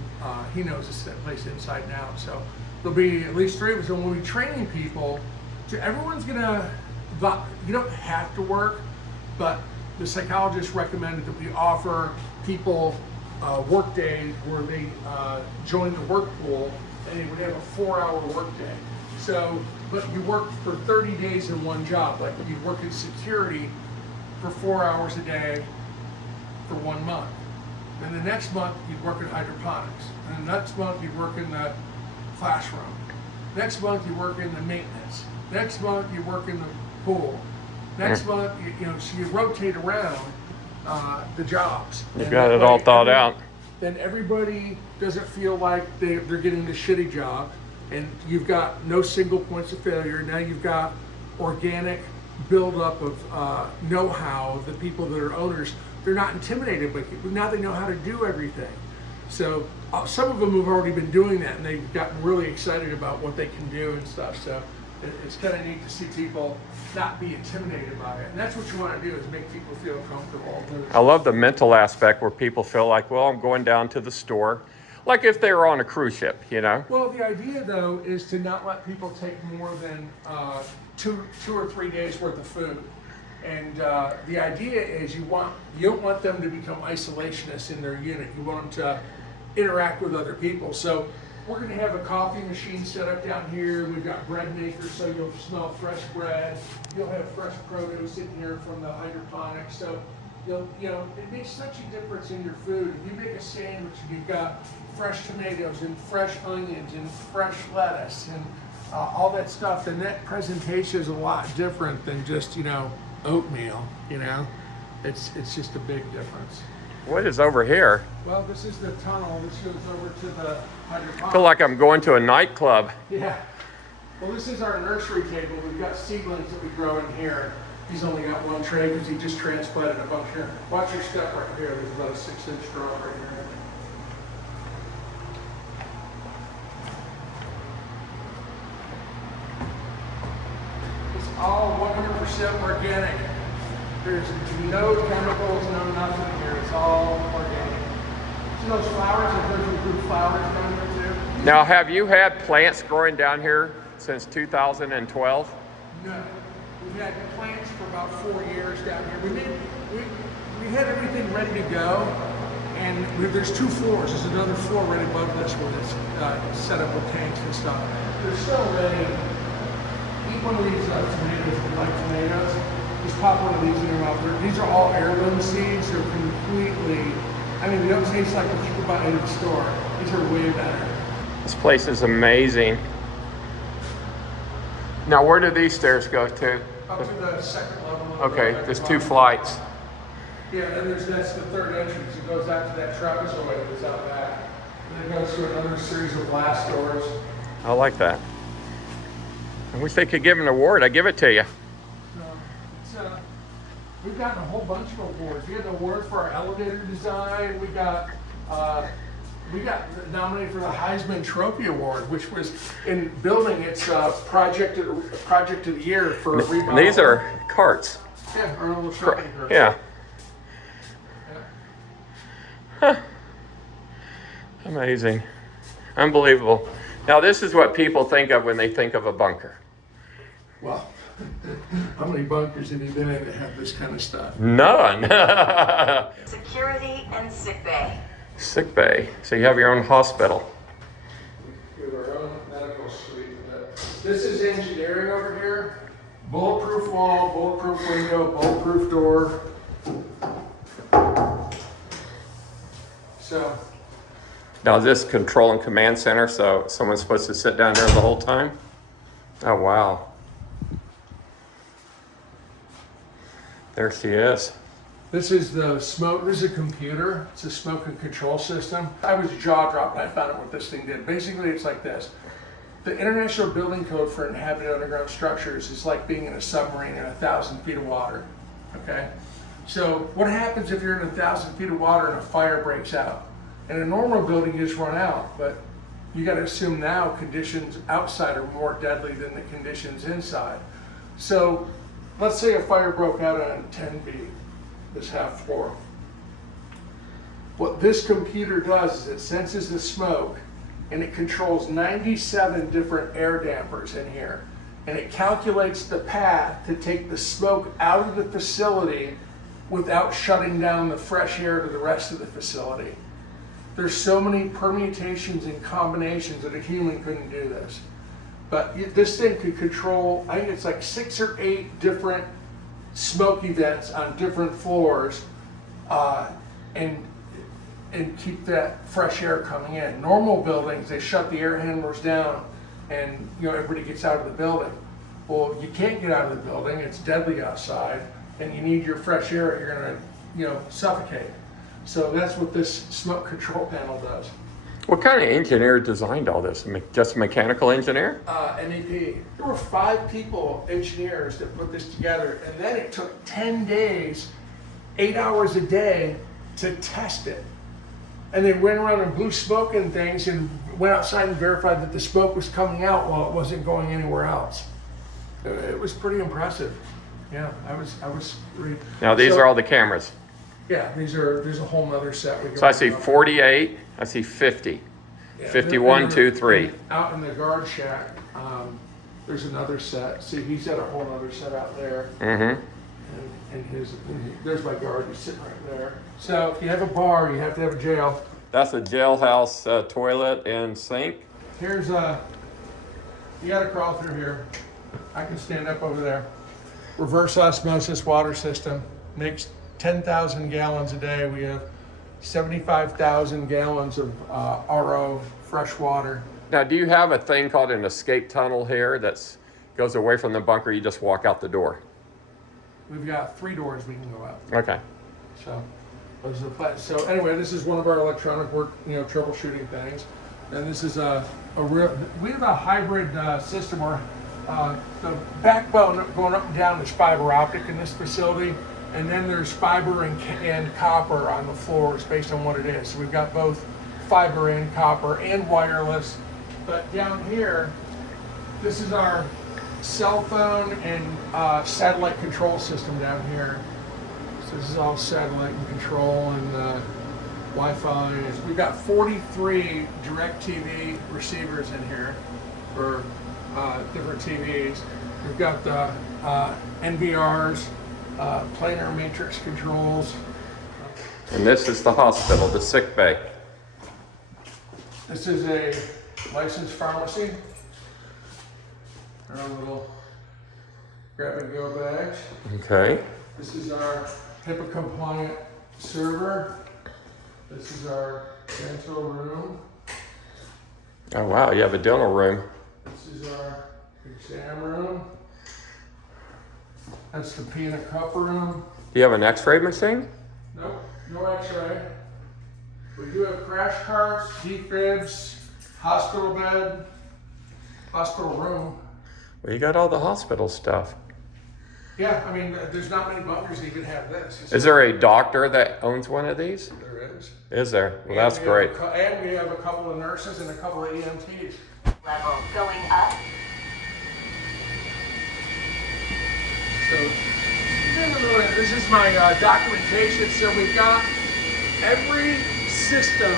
he knows this place inside and out. So there'll be at least 3 of us, and we'll be training people. Everyone's gonna, you don't have to work, but the psychologist recommended that we offer people work days where they join the work pool, and they would have a 4-hour work day. So, but you work for 30 days in one job, like you work in security for 4 hours a day for 1 month. Then the next month you'd work in hydroponics. And the next month you'd work in the classroom. Next month you work in the maintenance. Next month you work in the pool. Next month, you know, so you rotate around the jobs. You've got it all thought out. Then everybody doesn't feel like they're getting the shitty job, and you've got no single points of failure. Now you've got organic buildup of know-how. The people that are owners, they're not intimidated, but now they know how to do everything. So some of them have already been doing that, and they've gotten really excited about what they can do and stuff. So it's kind of neat to see people not be intimidated by it. And that's what you want to do, is make people feel comfortable. I love the mental aspect where people feel like, well, I'm going down to the store. Like if they were on a cruise ship, you know? Well, the idea, though, is to not let people take more than two or 3 days worth of food. And the idea is you don't want them to become isolationists in their unit. You want them to interact with other people. So we're going to have a coffee machine set up down here. We've got bread makers, so you'll smell fresh bread. You'll have fresh produce in here from the hydroponics. So it makes such a difference in your food. If you make a sandwich and you've got fresh tomatoes and fresh onions and fresh lettuce and all that stuff, then that presentation is a lot different than just, oatmeal, It's just a big difference. What is over here? Well, this is the tunnel. This goes over to the hydroponics. I feel like I'm going to a nightclub. Yeah. Well, this is our nursery table. We've got seedlings that we grow in here. He's only got 1 tray because he just transplanted a bunch here. Watch your step right here. There's about a 6-inch drop right here. It's all 100% organic. There's no chemicals, no nothing here. It's all organic. See those flowers? There's good flowers down here too. Now, have you had plants growing down here since 2012? No. We've had plants for about 4 years down here. We had everything ready to go, and there's 2 floors. There's another floor right above this one that's set up with tanks and stuff. They're still ready. Eat one of these tomatoes if you like tomatoes. Just pop one of these in your mouth. These are all heirloom seeds. They're completely, they don't taste like what you could buy in the store. These are way better. This place is amazing. Now, where do these stairs go to? Up to the second level. Okay, there's 2 flights. Yeah, and that's the 3rd entrance. It goes out to that trapezoid that's out back. And it goes to another series of glass doors. I like that. I wish they could give an award. I give it to you. We've gotten a whole bunch of awards. We had an award for our elevator design. We got nominated for the Heisman Trophy Award, which was in building. It's project of the year for remodel. These are carts. Yeah, our little shopping cart. Yeah. Huh. Amazing. Unbelievable. Now, this is what people think of when they think of a bunker. Well, how many bunkers have you been in that have this kind of stuff? None. Security and sick bay. Sick bay. So you have your own hospital. We have our own medical suite. This is engineering over here. Bulletproof wall, bulletproof window, bulletproof door. So Now is this control and command center, so someone's supposed to sit down there the whole time? Oh, wow. There she is. this is the smoke, this is a computer, it's a smoke and control system. I was jaw dropped when I found out what this thing did. Basically, it's like this. The International Building Code for inhabited underground structures is like being in a submarine in 1,000 feet of water, okay? So what happens if you're in 1,000 feet of water and a fire breaks out? In a normal building, you just run out, but you gotta assume now conditions outside are more deadly than the conditions inside. So let's say a fire broke out on 10B, this half floor. What this computer does is it senses the smoke and it controls 97 different air dampers in here. And it calculates the path to take the smoke out of the facility without shutting down the fresh air to the rest of the facility. There's so many permutations and combinations that a human couldn't do this. But this thing could control, I think it's like 6 or 8 different smoke events on different floors, and keep that fresh air coming in. Normal buildings, they shut the air handlers down and everybody gets out of the building. Well, you can't get out of the building, it's deadly outside, and you need your fresh air or you're gonna suffocate. So that's what this smoke control panel does. What kind of engineer designed all this? Just a mechanical engineer? MEP. There were 5 people, engineers, that put this together, and then it took 10 days, 8 hours a day to test it. And they went around and blew smoke and things and went outside and verified that the smoke was coming out while it wasn't going anywhere else. It was pretty impressive. Yeah, I was really. Now these are all the cameras. Yeah, there's a whole nother set. So I see 48, I see 50, Yeah, 51, 2, 3. Out in the guard shack, there's another set. See, he's got a whole other set out there. Mm-hmm. And there's my guard, he's sitting right there. So if you have a bar, you have to have a jail. That's a jailhouse toilet and sink. Here's you gotta crawl through here. I can stand up over there. Reverse osmosis water system, makes 10,000 gallons a day. We have 75,000 gallons of RO fresh water. Now, do you have a thing called an escape tunnel here that goes away from the bunker? You just walk out the door. We've got 3 doors we can go out. Okay. So, those are the plans. So anyway, this is one of our electronic work, troubleshooting things. And this is a real, we have a hybrid system where the backbone going up and down is fiber optic in this facility. And then there's fiber and copper on the floors based on what it is. So we've got both fiber and copper and wireless. But down here, this is our cell phone and satellite control system down here. So this is all satellite and control and Wi-Fi. We've got 43 DirecTV receivers in here for different TVs. We've got the NVRs, planar matrix controls. And this is the hospital, the sick bay. This is a licensed pharmacy. Our little grab and go bags. Okay. This is our HIPAA compliant server. This is our dental room. Oh, wow, you have a dental room. This is our exam room. That's the pee in a cup room. Do you have an x-ray machine? Nope, no x-ray. We do have crash carts, defibs, hospital bed, hospital room. Well, you got all the hospital stuff. Yeah, I mean, there's not many bunkers that even have this. Is there a doctor that owns one of these? There is. Is there? Well, that's great. And we have a couple of nurses and a couple of EMTs. Level going up. So, this is my documentation. So we've got every system,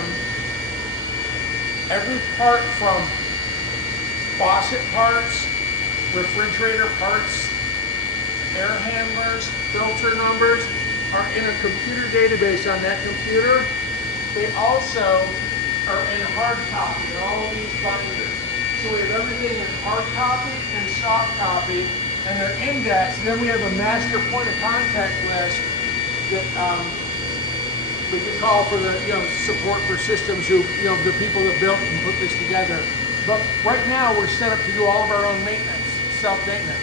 every part from faucet parts, refrigerator parts, air handlers, filter numbers are in a computer database on that computer. They also are in hard copy in all of these binders. So we have everything in hard copy and soft copy, and they're indexed. And then we have a master point of contact list that we could call for the support for systems who the people that built and put this together. But right now we're set up to do all of our own maintenance, self-maintenance.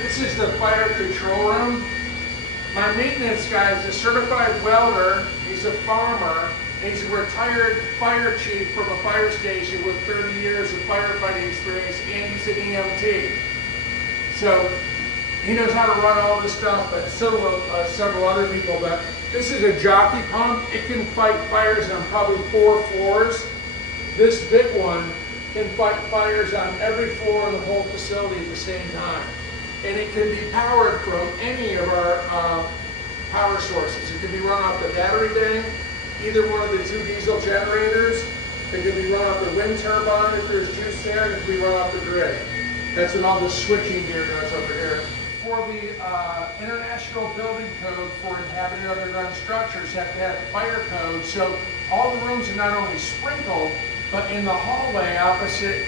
This is the fire control room. My maintenance guy is a certified welder. He's a farmer. And he's a retired fire chief from a fire station with 30 years of firefighting experience, and he's an EMT. So he knows how to run all this stuff, but so do several other people. But this is a jockey pump. It can fight fires on probably 4 floors. This big one can fight fires on every floor in the whole facility at the same time. And it can be powered from any of our power sources. It can be run off the battery bank, either one of the 2 diesel generators. It can be run off the wind turbine if there's juice there, and it can be run off the grid. That's what all the switching gear does over here. For the International Building Code for inhabited underground structures, have to have fire code. So all the rooms are not only sprinkled, but in the hallway opposite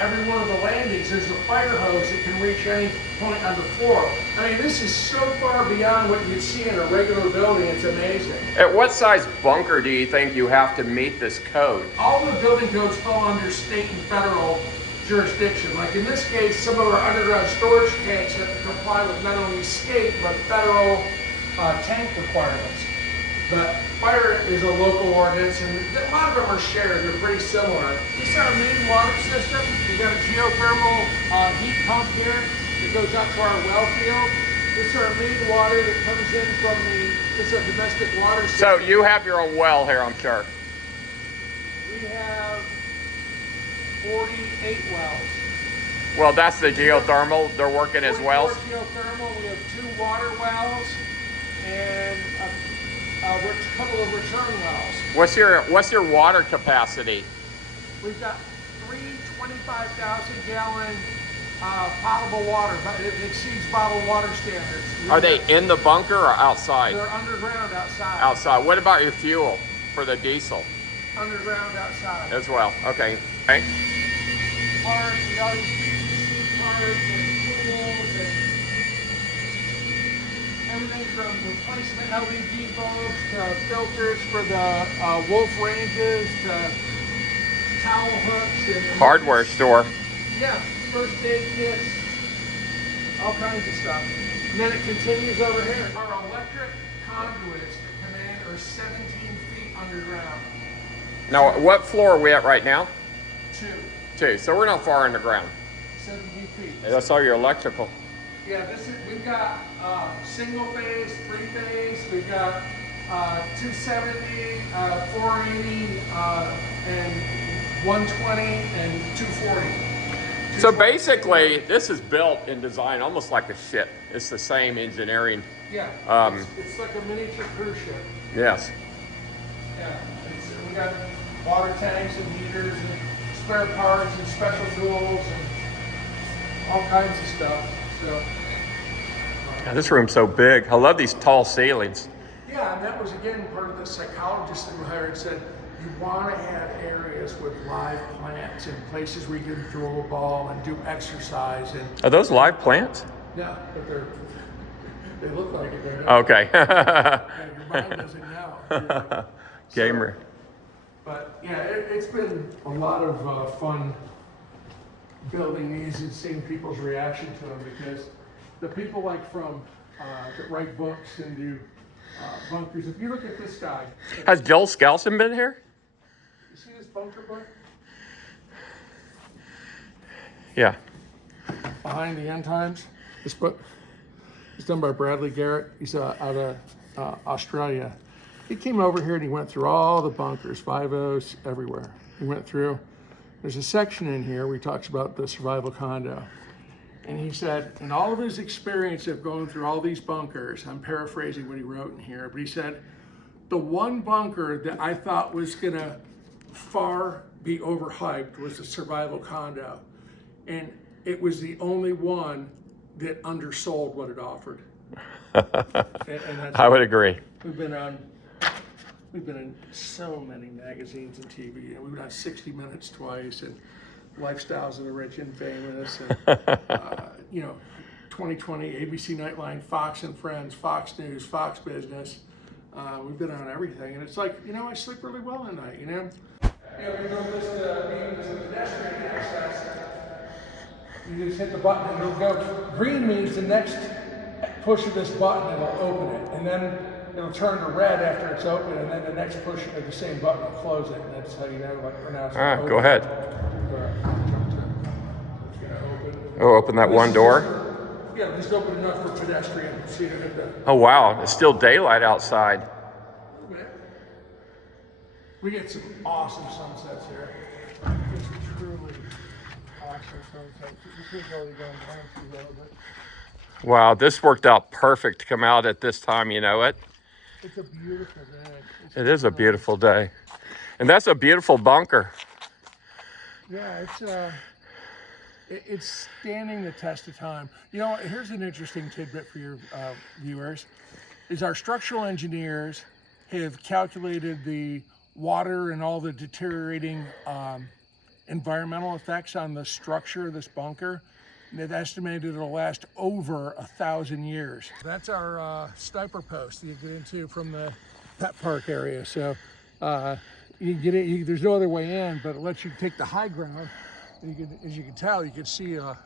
every one of the landings, there's a fire hose that can reach any point on the floor. I mean, this is so far beyond what you'd see in a regular building, it's amazing. At what size bunker do you think you have to meet this code? All the building codes fall under state and federal jurisdiction. Like in this case, some of our underground storage tanks have to comply with not only state, but federal tank requirements. But fire is a local ordinance, and a lot of them are shared. They're pretty similar. This is our main water system. We've got a geothermal heat pump here that goes out to our well field. This is our main water that comes in from this is a domestic water system. So you have your own well here, I'm sure. We have 48 wells. Well, that's the geothermal. They're working as wells. Geothermal. We have 2 water wells and a couple of return wells. What's your water capacity? We've got 3 25,000 gallon potable water, but it exceeds bottled water standards. Are they in the bunker or outside? They're underground outside. Outside. What about your fuel for the diesel? Underground outside. As well. Okay. Okay. Parts, we got these PVC parts and tools and everything from replacement LED bulbs to filters for the wolf ranges to towel hooks and Hardware store. Yeah, first aid kits, all kinds of stuff. And then it continues over here. Our electric conduits that come in are 17 feet underground. Now, what floor are we at right now? 2. 2. So we're not far underground. 17 feet. That's all your electrical. Yeah, we've got single phase, 3 phase. We've got 270, 480, and 120 and 240. So basically, this is built and designed almost like a ship. It's the same engineering. Yeah, it's like a miniature cruise ship. Yes. Yeah, we got water tanks and heaters and spare parts and special tools and all kinds of stuff. So. Yeah, this room's so big. I love these tall ceilings. Yeah, and that was again part of the psychologist that we hired said you want to have areas with live plants and places where you can throw a ball and do exercise and. Are those live plants? No, but they look like it. They're not. Okay. Yeah, your mind doesn't know. Like, Gamer. But yeah, it's been a lot of fun building these and seeing people's reaction to them because the people like from that write books and do bunkers. If you look at this guy, Has Joel Skousen been here? you see this bunker book Yeah. Behind the End Times? This book is done by Bradley Garrett. He's out of Australia. He came over here and he went through all the bunkers, 5.0s, everywhere. He went through. There's a section in here where he talks about the survival condo. And he said, in all of his experience of going through all these bunkers, I'm paraphrasing what he wrote in here, but he said, the one bunker that I thought was gonna far be overhyped was the survival condo. And it was the only one that undersold what it offered. and that's I would agree. We've been in so many magazines and TV, and we've done 60 Minutes twice, and Lifestyles of the Rich and Famous, and 2020 ABC Nightline, Fox and Friends, Fox News, Fox Business, We've been on everything, and it's like, you know, I sleep really well at night, you know? Yeah, we built this being as a pedestrian access. You just hit the button and it'll go. Green means the next push of this button, it'll open it. And then it'll turn to red after it's open, and then the next push of the same button will close it. And that's how you know, like, now it's gonna open. Go ahead. It's gonna open. Oh, open that one door. Yeah, just open enough for pedestrians. See it at the. Oh, wow. It's still daylight outside. We get some awesome sunsets here. It's truly awesome sunsets. You can't really go down too low, but Wow, this worked out perfect to come out at this time, you know it? it's a beautiful day. It is a beautiful day. And that's a beautiful bunker. Yeah, it's standing the test of time. You know, here's an interesting tidbit for your viewers, is our structural engineers have calculated the water and all the deteriorating environmental effects on the structure of this bunker. And they've estimated it'll last over 1,000 years. That's our sniper post that you get into from the pet park area. So you can get it, there's no other way in, but it lets you take the high ground. And you can, as you can tell, you can see a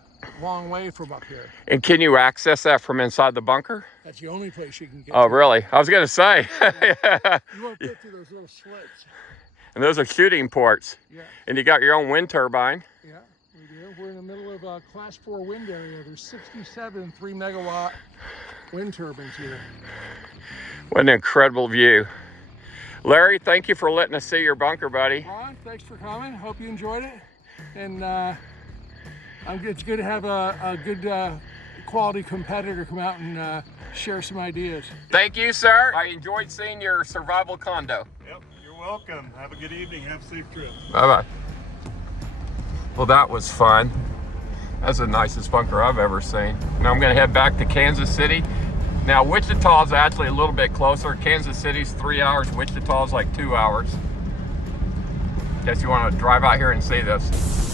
long way from up here. And can you access that from inside the bunker? That's the only place you can get Oh, to. really? I was going to say. You won't get through those little slits. And those are shooting ports. Yeah. And you got your own wind turbine. Yeah, we do. We're in the middle of a class 4 wind area. There's 67 3-megawatt wind turbines here. What an incredible view. Larry, thank you for letting us see your bunker, buddy. Ron, thanks for coming. Hope you enjoyed it. And it's good to have a good quality competitor come out and share some ideas. Thank you, sir. I enjoyed seeing your survival condo. Yep, you're welcome. Have a good evening. Have a safe trip. Bye-bye. Well, that was fun. That's the nicest bunker I've ever seen. Now I'm going to head back to Kansas City. Now, Wichita is actually a little bit closer. Kansas City's 3 hours. Wichita's like 2 hours. Guess you want to drive out here and see this.